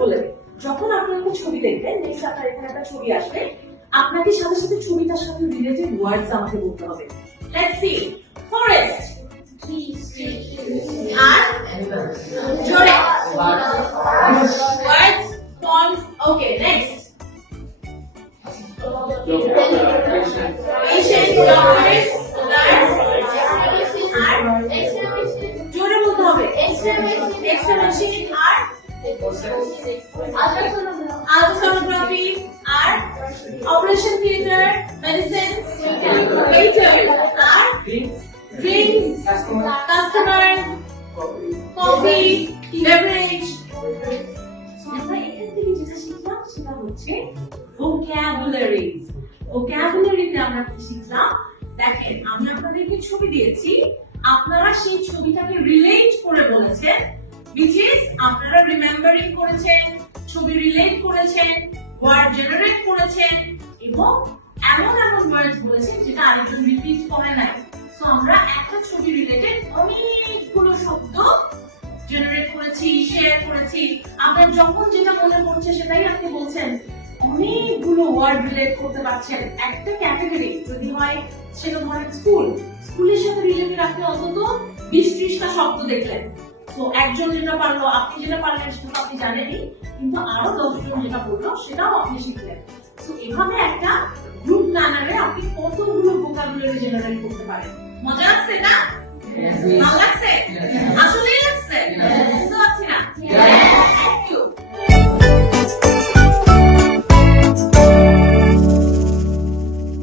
বলে যখন আপনার ছবি দেখবেন আপনার এখানে একটা ছবি আসবে। আপনাকে সাথে সাথে ছবিটার সাথে রিলেটেড ওয়ার্ডস আমাকে বলতে হবে। লেটস সি ফরেস্ট আর জোরে ওকে নেক্সট মেশিন আর আলট্রাসোনোগ্রাফি আর অপারেশন থিয়েটার মেডিসিন ওয়েটার আর কাস্টমার কফি বেভারেজ আমরা এখান থেকে আমরা কি শিখলাম? দেখেন আমি আপনাদেরকে ছবি দিয়েছি। আপনারা সেই ছবিটাকে রিলেট করে বলেছেন, which is আপনারা রিমেম্বারিং করেছেন, ছবি রিলেট করেছেন ওয়ার্ড জেনারেট করেছেন, এবং এমন এমন ওয়ার্ড বলেছেন যেটা আরেকজন রিপিট করে নাই। সো আমরা একটা ছবি রিলেটেড অনেকগুলো শব্দ জেনারেট করেছি শেয়ার করেছি। আপনার যখন যেটা মনে পড়ছে সেটাই আপনি বলছেন, অনেকগুলো ওয়ার্ড রিলেট করতে পারছেন। একটা ক্যাটাগরি যদি হয়, সেটা ধরেন স্কুল স্কুলের সাথে রিলেটেড আপনি অন্তত বিশ ত্রিশটা শব্দ দেখলেন। তো একজন যেটা পারল আপনি যেটা পারলেন সেটা তো আপনি জানেনই কিন্তু আরও দশজন যেটা বলল সেটাও আপনি শিখলেন। তো এভাবে একটা গ্রুপ ম্যানারে আপনি কতগুলো ভোকাবুলারি জেনারেট করতে পারেন? মজা লাগছে না? ভালো